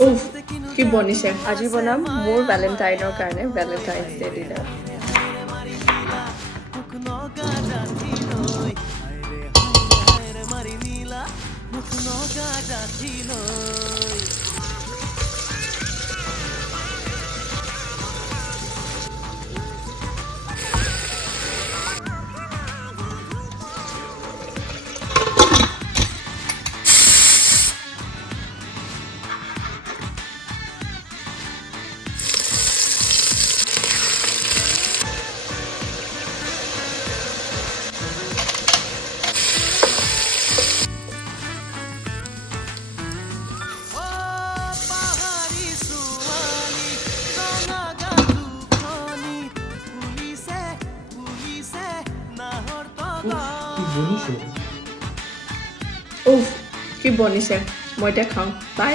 উফ কি বনিছে আজি বনাম মোৰ ভ্যালেন্টাইনৰ কাৰণে ভ্যালেন্টাইন্স ডে ডিনাৰ উফ কি বনিছে মই এতিয়া খাওঁ বাই